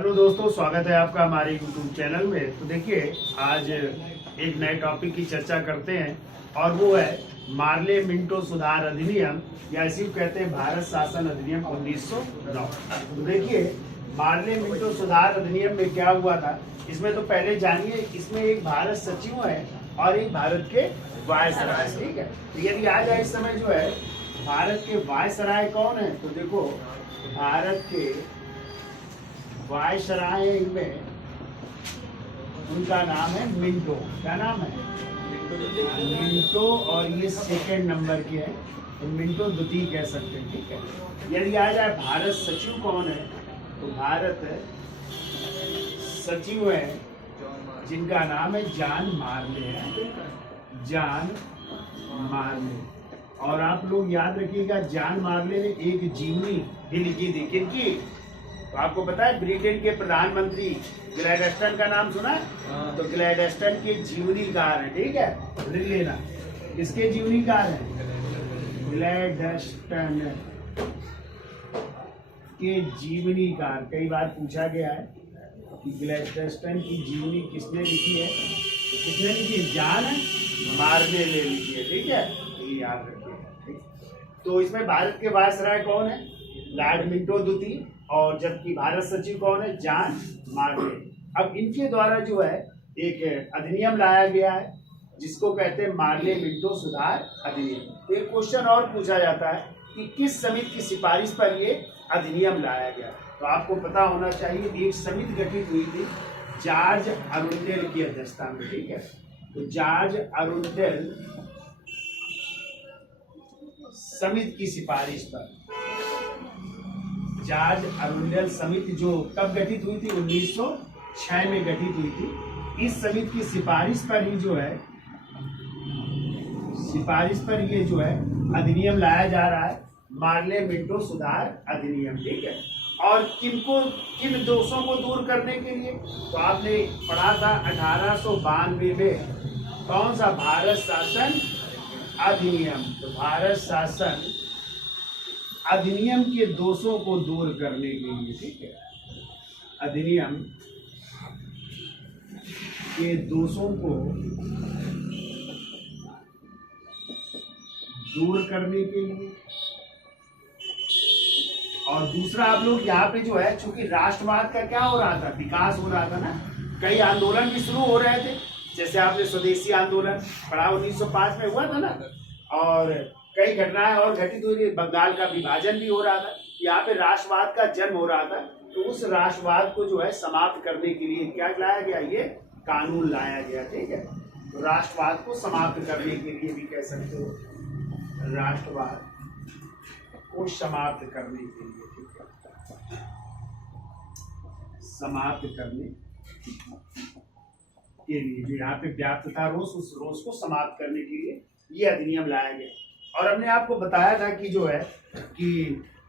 Hello दोस्तों, स्वागत है आपका हमारे YouTube चैनल में। तो देखिए, आज एक नए टॉपिक की चर्चा करते हैं और वो है मार्ले मिंटो सुधार अधिनियम, या इसी को कहते हैं भारत शासन अधिनियम 1909। तो देखिए, मार्ले मिंटो सुधार अधिनियम में क्या हुआ था, इसमें तो पहले जानिए, इसमें एक भारत सचिव है और एक भारत के वायसराय, ठीक है। तो यदि आ जाए इस समय जो है भारत के वायसराय कौन है, तो देखो भारत के वायसराय में उनका नाम है मिंटो। क्या नाम है? मिंटो। और ये सेकंड नंबर के हैं, तो मिंटो द्वितीय कह सकते हैं, ठीक है। यदि आ जाए भारत सचिव कौन है, तो भारत सचिव है जिनका नाम है जॉन मार्ले है, जॉन मार्ले। और आप लोग याद रखिएगा, जॉन मार्ले ने एक जीवनी भी लिखी थी। किनकी? तो आपको पता है, ब्रिटेन के प्रधानमंत्री ग्लैडस्टन का नाम सुना है? तो ग्लैडस्टन के जीवनीकार है, ठीक है, लिख लेना। किसके जीवनीकार है? ग्लैडस्टन के जीवनीकार। कई बार पूछा गया है कि ग्लैडस्टन की जीवनी किसने लिखी है, तो किसने लिखी है? जॉन मार्ले ने लिखी है, ठीक है, ये याद रखिएगा, ठीक। तो इसमें भारत के वायसराय कौन है? लॉर्ड मिंटो द्वितीय। और जबकि भारत सचिव कौन है? जॉन मार्ले। अब इनके द्वारा जो है एक अधिनियम लाया गया है जिसको कहते हैं मार्ले मिंटो सुधार अधिनियम। तो एक क्वेश्चन और पूछा जाता है कि किस समिति की सिफारिश पर ये अधिनियम लाया गया। तो आपको पता होना चाहिए, एक समिति गठित हुई थी जॉर्ज अरुंडेल की अध्यक्षता में, ठीक है। तो जॉर्ज अरुंडेल समिति की सिफारिश पर, जॉर्ज अरुंडेल समिति जो कब गठित हुई थी? 1906 में गठित हुई थी। इस समिति की सिफारिश पर ही जो है, सिफारिश पर ये जो है अधिनियम लाया जा रहा है, मार्ले मिंटो सुधार अधिनियम, ठीक है। और किन दोषों को दूर करने के लिए? तो आपने पढ़ा था 1892 में कौन सा? भारत शासन अधिनियम। तो भारत शासन अधिनियम के दोषों को दूर करने के लिए, ठीक है, अधिनियम के दोषों को दूर करने के लिए। और दूसरा, आप लोग यहाँ पे जो है, चूंकि राष्ट्रवाद का क्या हो रहा था, विकास हो रहा था ना, कई आंदोलन भी शुरू हो रहे थे। जैसे आपने स्वदेशी आंदोलन पढ़ा, 1905 में हुआ था ना, और कई घटनाएं और घटित हुई थी। बंगाल का विभाजन भी हो रहा था, यहाँ पे राष्ट्रवाद का जन्म हो रहा था। तो उस राष्ट्रवाद को जो है समाप्त करने के लिए क्या लाया गया? ये कानून लाया गया, ठीक है। तो राष्ट्रवाद को समाप्त करने के लिए भी कह सकते हो, राष्ट्रवाद को समाप्त करने के लिए, ठीक है, समाप्त करने के लिए जो यहाँ पे व्याप्त था रोष, उस रोष को समाप्त करने के लिए ये अधिनियम लाया गया। और हमने आपको बताया था कि जो है कि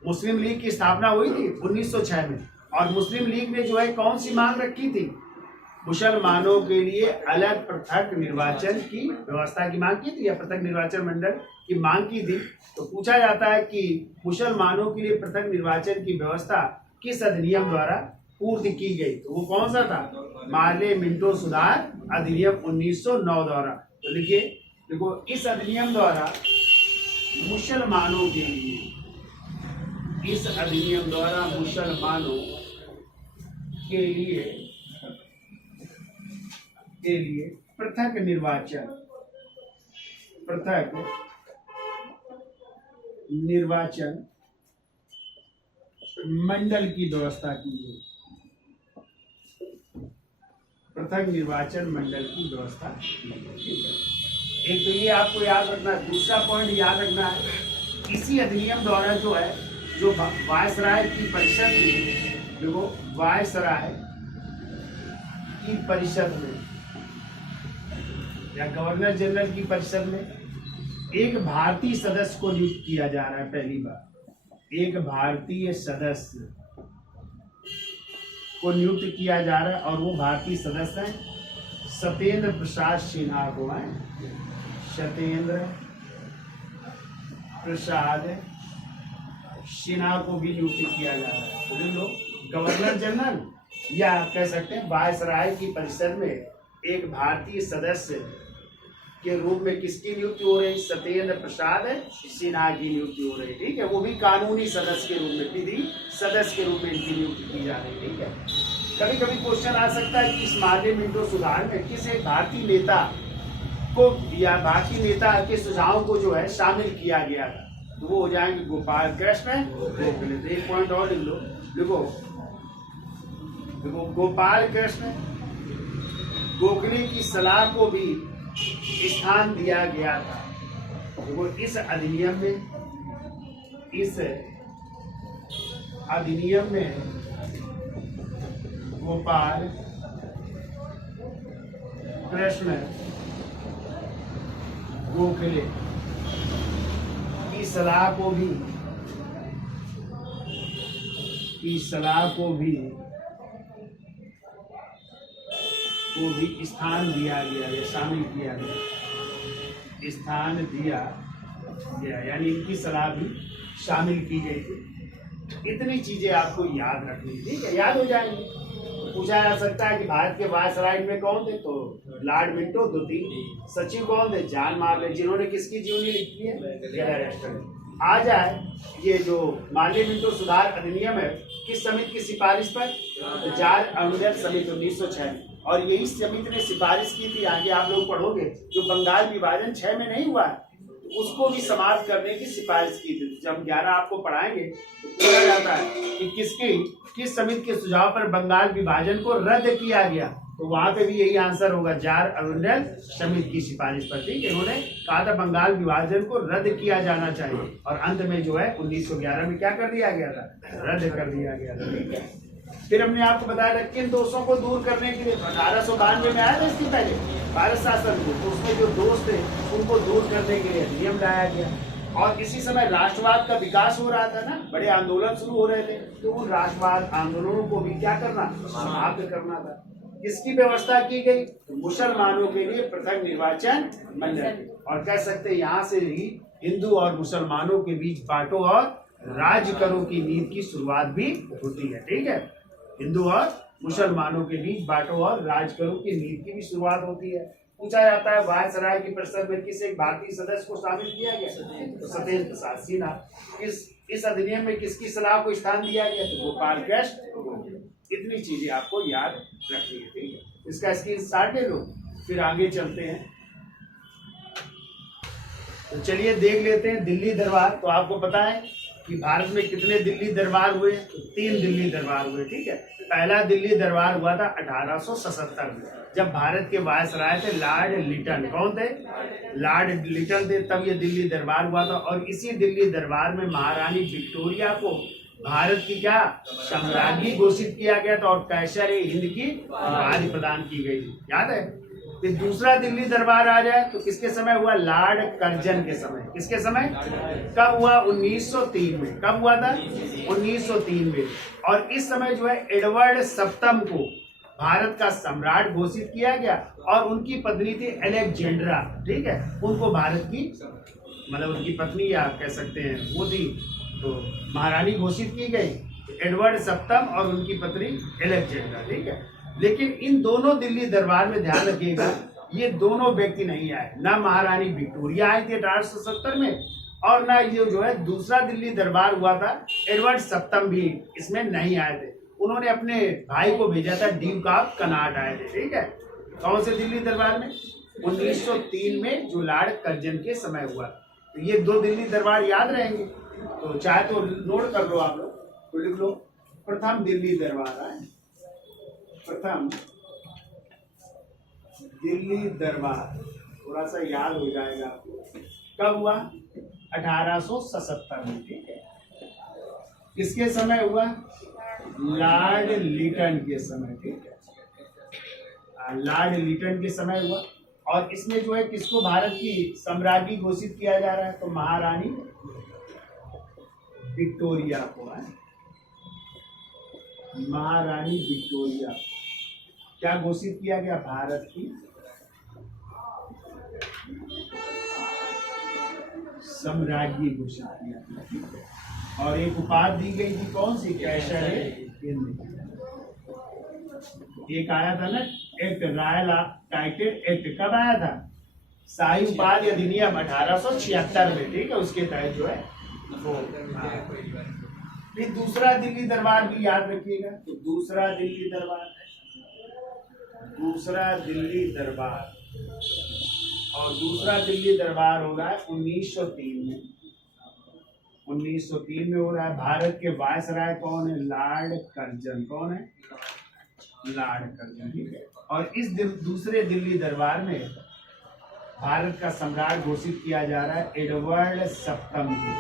मुस्लिम लीग की स्थापना हुई थी 1906 में, और मुस्लिम लीग ने जो है कौन सी मांग रखी थी? मुसलमानों के लिए अलग पृथक निर्वाचन की व्यवस्था की मांग की थी, या पृथक निर्वाचन मंडल की मांग की थी। तो पूछा जाता है कि मुसलमानों के लिए पृथक निर्वाचन की व्यवस्था किस अधिनियम द्वारा पूर्ति की गई? तो वो कौन सा था? मार्ले मिंटो सुधार अधिनियम 1909 द्वारा। तो लिखिए, देखो, इस अधिनियम द्वारा मुसलमानों के लिए, इस अधिनियम द्वारा मुसलमानों के लिए पृथक निर्वाचन मंडल की व्यवस्था की गई। पृथक निर्वाचन मंडल की व्यवस्था की गई। एक तो ये आपको याद रखना है। दूसरा पॉइंट याद रखना है, इसी अधिनियम द्वारा जो है, जो वायसराय की परिषद में, देखो वायसराय की परिषद में या गवर्नर जनरल की परिषद में एक भारतीय सदस्य को नियुक्त किया जा रहा है। पहली बार एक भारतीय सदस्य को नियुक्त किया जा रहा है, और वो भारतीय सदस्य है सत्येंद्र प्रसाद सिन्हा को है, सत्येंद्र प्रसाद सिन्हा को भी नियुक्त किया जा रहा है। तो गवर्नर जनरल या कह सकते हैं वायसराय की परिषद में एक भारतीय सदस्य के रूप में किसकी नियुक्ति हो रही? सत्येंद्र प्रसाद सिन्हा की नियुक्ति हो रही। ठीक है, वो भी कानूनी सदस्य के रूप में, विधि सदस्य के रूप में इनकी नियुक्ति की जा रही। ठीक है, कभी कभी क्वेश्चन आ सकता है कि इस मार्ले मिंटो सुधार में किस एक भारतीय नेता को या भारतीय नेता के सुझावों को जो है शामिल किया गया था, तो वो हो जाएंगे गोपाल कृष्ण गोखले। एक पॉइंट और लिख लो, देखो गोपाल कृष्ण गोखले की सलाह को भी स्थान दिया गया था। देखो इस अधिनियम में गोपाल कृष्ण गोखले की सलाह को भी स्थान दिया गया या शामिल किया गया, स्थान दिया गया, यानी इनकी सलाह भी शामिल की गई थी। इतनी चीजें आपको याद रखनी, ठीक है, याद हो जाएंगी। पूछा जा सकता है कि भारत के वायसराय में कौन थे, तो लॉर्ड मिंटो द्वितीय। सचिव कौन थे? जॉन मार्ले, जिन्होंने किसकी जीवनी लिखी है? आ जाए ये जो मार्ले मिंटो सुधार अधिनियम है, किस समिति की सिफारिश पर? तो जॉर्ज अर्नडेल समिति 1906 में। और यही समिति ने सिफारिश की थी, आगे आप लोग पढ़ोगे, जो बंगाल विभाजन 6 में नहीं हुआ है उसको भी समाप्त करने की सिफारिश की थी। जब 11 आपको पढ़ाएंगे तो पूछा जाता है कि किस समिति के सुझाव पर बंगाल विभाजन को रद्द किया गया, तो वहां पे भी यही आंसर होगा, जॉर्ज अर्नडेल समिति की सिफारिश पर। ठीक है, इन्होंने कहा था बंगाल विभाजन को रद्द किया जाना चाहिए, और अंत में जो है 1911 में क्या कर दिया गया था? रद्द कर दिया गया था। ठीक है, फिर हमने आपको बताया था किन दोषों को दूर करने के लिए 1892 में आया था इसके पहले भारत शासन को, तो उसमें जो दोष थे उनको दूर करने के लिए नियम लाया गया। और इसी समय राष्ट्रवाद का विकास हो रहा था ना, बड़े आंदोलन शुरू हो रहे थे, तो उन राष्ट्रवाद आंदोलनों को भी क्या करना? समाप्त करना था। किसकी व्यवस्था की गई? तो मुसलमानों के लिए पृथक निर्वाचन मंडल, और कह सकते हैं यहाँ से ही हिंदू और मुसलमानों के बीच बांटो और राज करो की नीति की शुरुआत भी होती है। ठीक है, हिंदू और मुसलमानों के बीच बांटो और राज करो की नीति की भी शुरुआत होती है। पूछा जाता है वायसराय की परिषद में किस एक भारतीय सदस्य को शामिल किया गया? तो सत्येंद्र प्रसाद सिन्हा। इस अधिनियम में किसकी सलाह को स्थान दिया गया? तो गोपाल कृष्ण। इतनी चीजें आपको याद रखनी है। ठीक है, इसका स्क्रीनशॉट ले लो, फिर आगे चलते हैं। तो चलिए देख लेते हैं दिल्ली दरबार। तो आपको पता है कि भारत में कितने दिल्ली दरबार हुए? तो 3 दिल्ली दरबार हुए। ठीक है, पहला दिल्ली दरबार हुआ था 1877 में, जब भारत के वायसराय थे लॉर्ड लिटन। कौन थे? लॉर्ड लिटन थे, तब ये दिल्ली दरबार हुआ था। और इसी दिल्ली दरबार में महारानी विक्टोरिया को भारत की क्या साम्राज्ञी घोषित किया गया था, और कैसर हिंद की उपाधि प्रदान की गई थी, याद है। फिर दूसरा दिल्ली दरबार आ जाए तो किसके समय हुआ? लॉर्ड कर्जन के समय। किसके समय? कब हुआ? 1903 में। कब हुआ था? 1903 में। और इस समय जो है एडवर्ड सप्तम को भारत का सम्राट घोषित किया गया, और उनकी पत्नी थी अलेक्जेंड्रा। ठीक है, उनको भारत की मतलब उनकी पत्नी या कह सकते हैं वो थी, तो महारानी घोषित की गई, एडवर्ड सप्तम और उनकी पत्नी अलेक्जेंड्रा। ठीक है, लेकिन इन दोनों दिल्ली दरबार में ध्यान रखिएगा, ये दोनों व्यक्ति नहीं आए। ना महारानी विक्टोरिया आई थी 1870 में, और ना ये जो है दूसरा दिल्ली दरबार हुआ था एडवर्ड सप्तम भी इसमें नहीं आए थे। उन्होंने अपने भाई को भेजा था, ड्यूक ऑफ कनाट आए थे। ठीक है, कौन से दिल्ली दरबार में? 1903 में, जो लॉर्ड कर्जन के समय हुआ। तो ये 2 दिल्ली दरबार याद रहेंगे, तो चाहे तो नोट कर लो आप लोग, तो लिख लो। प्रथम दिल्ली दरबार है, प्रथम दिल्ली दरबार, थोड़ा सा याद हो जाएगा आपको, कब हुआ? 1877 में। ठीक है, किसके समय हुआ? लॉर्ड लिटन के समय। ठीक है, लॉर्ड लिटन के समय हुआ। और इसमें जो है किसको भारत की सम्राज्ञी घोषित किया जा रहा है? तो महारानी विक्टोरिया को है, महारानी विक्टोरिया क्या घोषित किया गया? भारत की सम्राज्ञी घोषित किया गया, और एक उपाधि दी गई थी, कौन सी? कैसर हिंद। एक आया था ना एक्ट, रायल टाइटेड एक्ट, कब आया था? शाही उपाधि अधिनियम 1876 में, ठीक है, उसके तहत जो है वो। फिर दूसरा दिल्ली दरबार भी याद रखिएगा। तो दूसरा दिल्ली दरबार, दूसरा दिल्ली दरबार, और दूसरा दिल्ली दरबार हो रहा है 1903 में। 1903 में हो रहा है। भारत के वायसराय कौन है? Lord Curzon. कौन है? लॉर्ड कर्जन, ठीक है। और इस दूसरे दिल्ली दरबार में भारत का सम्राट घोषित किया जा रहा है एडवर्ड सप्तम को।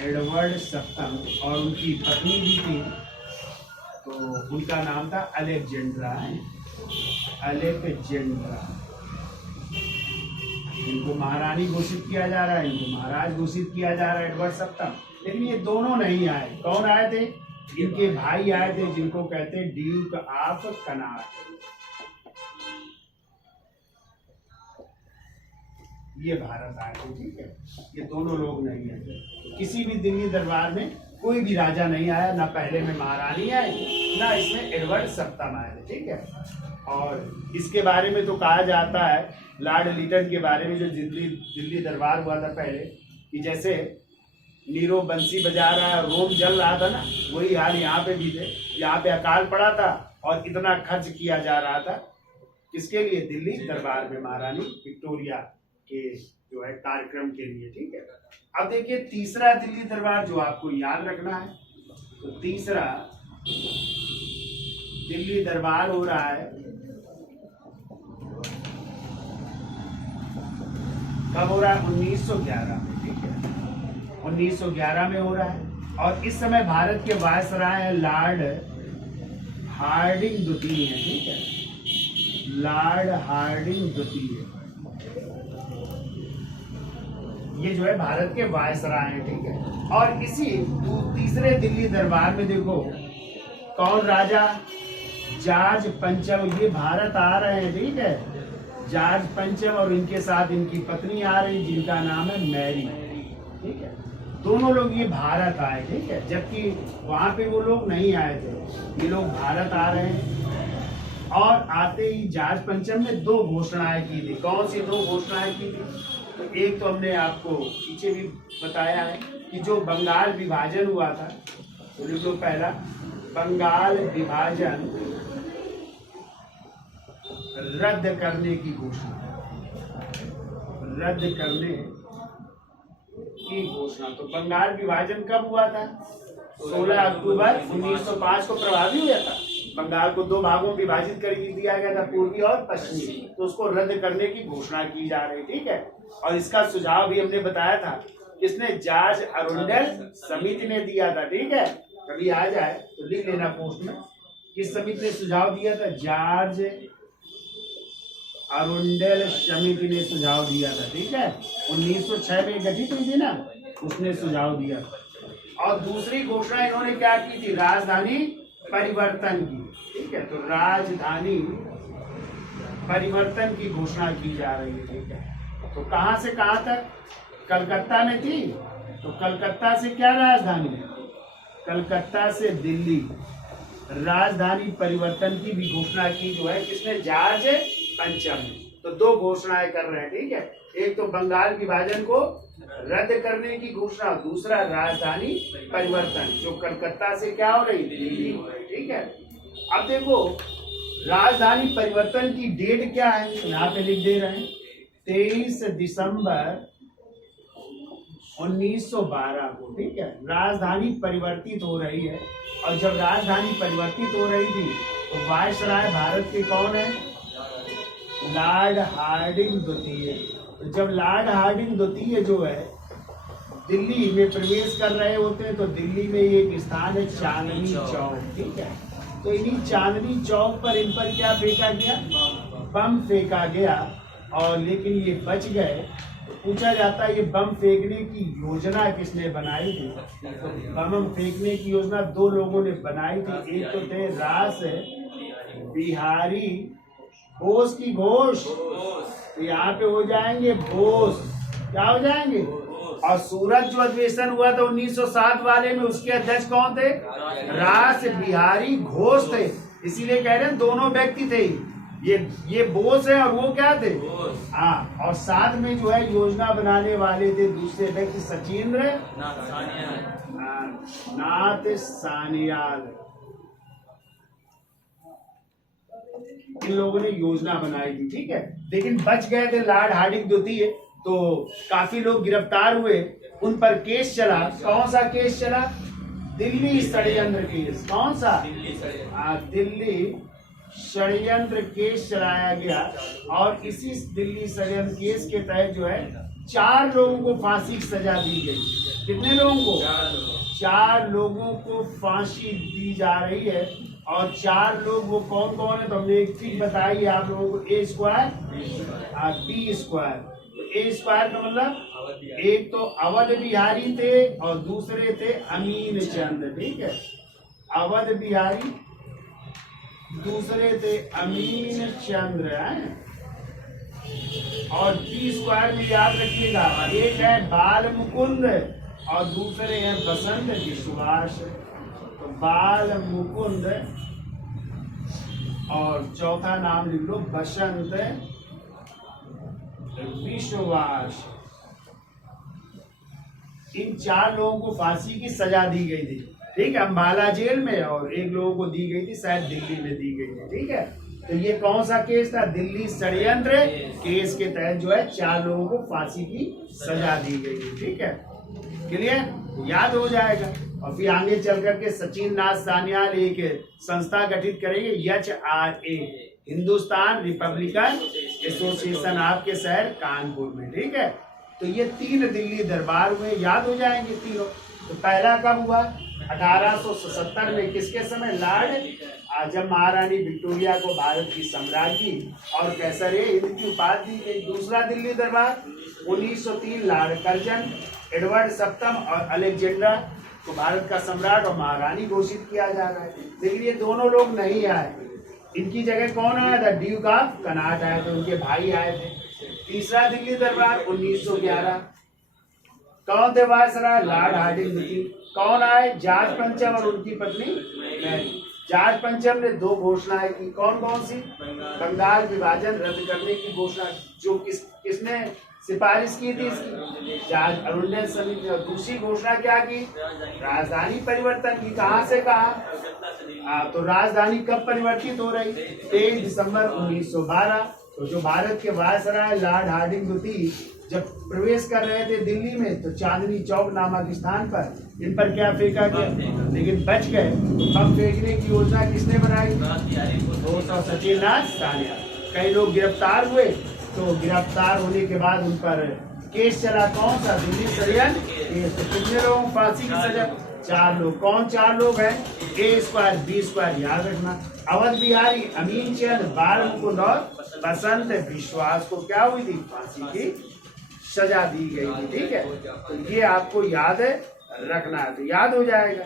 एडवर्ड सप्तम, और उनकी पत्नी भी थी, तो उनका नाम था अलेक्जेंड्रा। अलेक्जेंड्रा, इनको महारानी घोषित किया जा रहा है, इनको महाराज घोषित किया जा रहा है, एडवर्ड सप्तम। लेकिन ये दोनों नहीं आए। कौन आए थे? इनके भाई आए थे, जिनको कहते हैं ड्यूक ऑफ कनाट। ये भारत आए थे, ठीक है। ये दोनों लोग नहीं आए। किसी भी दिल्ली दरबार में कोई भी राजा नहीं आया, ना पहले में महारानी आई, ना इसमें एडवर्ड सप्तम आए थे, ठीक है। और इसके बारे में तो कहा जाता है, लॉर्ड लिटन के बारे में, जो दिल्ली दरबार हुआ था पहले, कि जैसे नीरो बंसी बजा रहा है, रोम जल रहा था ना, वही हाल यहाँ पे भी थे। यहाँ पे अकाल पड़ा था और इतना खर्च किया जा रहा था, किसके लिए? दिल्ली दरबार में महारानी विक्टोरिया के जो है कार्यक्रम के लिए, ठीक है। अब देखिए तीसरा दिल्ली दरबार जो आपको याद रखना है। तो तीसरा दिल्ली दरबार हो रहा है, कब हो रहा है? 1911 में, ठीक है। 1911 में हो रहा है। और इस समय भारत के वायसराय है लॉर्ड हार्डिंग द्वितीय, ठीक है। लॉर्ड हार्डिंग द्वितीय, ये जो है भारत के वायसराय हैं, ठीक है। और इसी तीसरे दिल्ली दरबार में देखो कौन राजा? जॉर्ज पंचम, ये भारत आ रहे हैं, ठीक है। जॉर्ज पंचम और इनके साथ इनकी पत्नी आ रही, जिनका नाम है मैरी, ठीक है। दोनों लोग ये भारत आए, ठीक है, जबकि वहां पे वो लोग नहीं आए थे। ये लोग भारत आ रहे हैं। और आते ही जॉर्ज पंचम ने 2 घोषणाएं की थी। कौन सी 2 घोषणाएं की थी? तो एक तो हमने आपको पीछे भी बताया है कि जो बंगाल विभाजन हुआ था, तो लिख लो पहला, बंगाल विभाजन रद्द करने की घोषणा। रद्द करने की घोषणा। तो बंगाल विभाजन कब हुआ था? 16 अक्टूबर 1905 को प्रभावी हुआ था। बंगाल को 2 भागों में विभाजित कर दिया गया था, पूर्वी और पश्चिमी। तो उसको रद्द करने की घोषणा की जा रही, ठीक है। और इसका सुझाव भी हमने बताया था, किसने? जॉर्ज अरुंडेल समिति ने दिया था, ठीक है। कभी आ जाए तो लिख लेना पोस्ट में, किस समिति ने सुझाव दिया था? जॉर्ज अरुंडेल समिति ने सुझाव दिया था, ठीक है। 1906 में गठित हुई थी ना, उसने सुझाव दिया था। और दूसरी घोषणा इन्होंने क्या की थी? राजधानी परिवर्तन की, ठीक है। तो राजधानी परिवर्तन की घोषणा की जा रही है, ठीक है। तो कहां से कहां तक? कलकत्ता में थी, तो कलकत्ता से क्या राजधानी? कलकत्ता से दिल्ली। राजधानी परिवर्तन की भी घोषणा की जो है किसने? जॉर्ज पंचम। तो 2 घोषणाएं कर रहे हैं, ठीक है। एक तो बंगाल विभाजन को रद्द करने की घोषणा, दूसरा राजधानी परिवर्तन, जो कलकत्ता से क्या हो रही? दिल्ली हो रही, ठीक है। अब देखो राजधानी परिवर्तन की डेट क्या है, यहाँ पे लिख दे रहे हैं, 23 दिसंबर 1912 को, ठीक है, राजधानी परिवर्तित हो रही है। और जब राजधानी परिवर्तित हो रही थी तो वायसराय भारत के कौन है? लॉर्ड हार्डिंग द्वितीय। तो जब लॉर्ड हार्डिंग द्वितीय जो है दिल्ली में प्रवेश कर रहे होते हैं, तो दिल्ली में एक स्थान है चांदनी चौक, ठीक है। तो इन्हीं चांदनी चौक पर इन पर क्या फेंका गया? बम फेंका गया। और लेकिन ये बच गए। तो पूछा जाता है ये बम फेंकने की योजना किसने बनाई थी? तो बम फेंकने की योजना 2 लोगों ने बनाई थी। एक तो थे रास बिहारी बोस की घोष, तो यहाँ पे हो जाएंगे बोस। क्या हो जाएंगे? और सूरत जो अधिवेशन हुआ था 1907 वाले में, उसके अध्यक्ष कौन थे? रास बिहारी घोष थे। इसीलिए कह रहे हैं दोनों व्यक्ति थे, ये बोस है और वो क्या थे? हाँ। और साथ में जो है योजना बनाने वाले थे दूसरे व्यक्ति सचिंद्र नाथ सान्याल। इन लोगों ने योजना बनाई थी, ठीक है। लेकिन बच गए थे लॉर्ड हार्डिंग द्वितीय, तो काफी लोग गिरफ्तार हुए, उन पर केस चला। कौन सा केस चला? दिल्ली षड्यंत्र केस। कौन सा? दिल्ली षड्यंत्र केस चलाया गया। और इसी दिल्ली षड्यंत्र केस के तहत जो है 4 लोगों को फांसी की सजा दी गई। कितने लोगों को? 4 लोगों को फांसी दी जा रही है। और 4 लोग वो कौन कौन है? तो हमने एक चीज बताई आप लोगों को, A square B square. A square का मतलब एक तो अवध बिहारी थे और दूसरे थे अमीन चंद, ठीक है। अवध बिहारी, दूसरे थे अमीन चंद्र हैं। और B स्क्वायर में याद रखिएगा, एक है बाल मुकुंद और दूसरे हैं बसंत विश्वास। तो बाल मुकुंद और चौथा नाम लिख लो बसंत विश्वास। इन 4 लोगों को फांसी की सजा दी गई थी, ठीक है, अम्बाला जेल में। और एक लोगों को दी गई थी शायद दिल्ली में दी गई थी, ठीक है। तो ये कौन सा केस था? दिल्ली षड्यंत्र केस के तहत जो है 4 लोगों को फांसी की सजा दी गई थी, ठीक है। क्लियर? याद हो जाएगा। और फिर आगे चल करके सचिन नाथ सान्याल एक संस्था गठित करेंगे, HRA, हिंदुस्तान रिपब्लिकन एसोसिएशन, आपके शहर कानपुर में, ठीक है। तो ये 3 दिल्ली दरबार हुए, याद हो जाएंगे तीनों। तो पहला कब हुआ? 1877 में। किसके समय? लॉर्ड, जब महारानी विक्टोरिया को भारत की सम्राज्ञी और कैसरे हिंद की उपाधि दी गई। दूसरा दिल्ली दरबार 1903, लॉर्ड कर्जन, एडवर्ड सप्तम और अलेक्जेंडर को भारत का सम्राट और महारानी घोषित किया जा रहा है। लेकिन ये दोनों लोग नहीं आए, इनकी जगह कौन आया था? ड्यूक ऑफ कनाट आए थे, उनके भाई आए थे। तीसरा दिल्ली दरबार 1911, कौन थे वायसराय? लॉर्ड हार्डिंग द्वितीय। कौन आए? जॉर्ज पंचम और उनकी पत्नी मैरी। जॉर्ज पंचम ने 2 घोषणाएं की। कौन कौन सी? बंगाल विभाजन रद्द करने की घोषणा, जो किसने सिफारिश की थी इसकी? जॉर्ज अरुंडल समिति ने। और दूसरी घोषणा क्या की? राजधानी परिवर्तन की। कहां से कहा? तो राजधानी कब परिवर्तित हो रही? 23 दिसंबर 1912। तो जो भारत के वायसराय लॉर्ड हार्डिंग द्वितीय जब प्रवेश कर रहे थे दिल्ली में, तो चांदनी चौक नामक स्थान पर इन पर क्या फेंका गया? लेकिन बच गए। बम फेंकने की योजना किसने बनाई? सचिन नाथ सान्याल। कई लोग गिरफ्तार हुए, तो गिरफ्तार होने के बाद उन पर केस चला। कौन सा? दिल्ली षड्यंत्र केस। तो कितने लोगों को फांसी की सजा? 4 लोग। कौन 4 लोग हैं? A स्क्वायर B स्क्वायर, याद रखना। अवध बिहारी, अमीन चंद, बाल मुकुंद और बसंत विश्वास को क्या हुई थी? फांसी की सजा दी गई थी, ठीक है। तो ये आपको याद रखना है, तो याद हो जाएगा।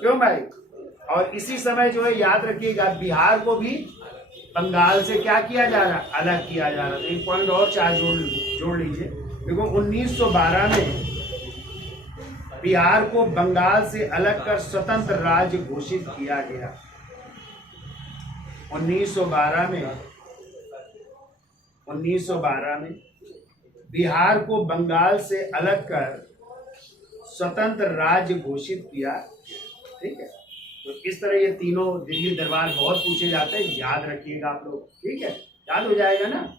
क्यों भाई? और इसी समय जो है याद रखिएगा, बिहार को भी बंगाल से क्या किया जा रहा? अलग किया जा रहा। तो एक पॉइंट और चार जोड़ लीजिए। देखो 1912 में बिहार को बंगाल से अलग कर स्वतंत्र राज्य घोषित किया गया। 1912 में बिहार को बंगाल से अलग कर स्वतंत्र राज्य घोषित किया, ठीक है। तो इस तरह ये तीनों दिल्ली दरबार बहुत पूछे जाते हैं, याद रखिएगा आप लोग, ठीक है। याद हो जाएगा ना।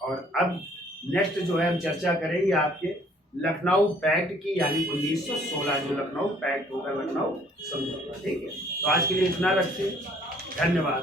और अब नेक्स्ट जो है हम चर्चा करेंगे आपके लखनऊ पैक्ट की, यानी 1916 जो लखनऊ पैक्ट होगा, लखनऊ समझौता, ठीक है। तो आज के लिए इतना रखते, धन्यवाद।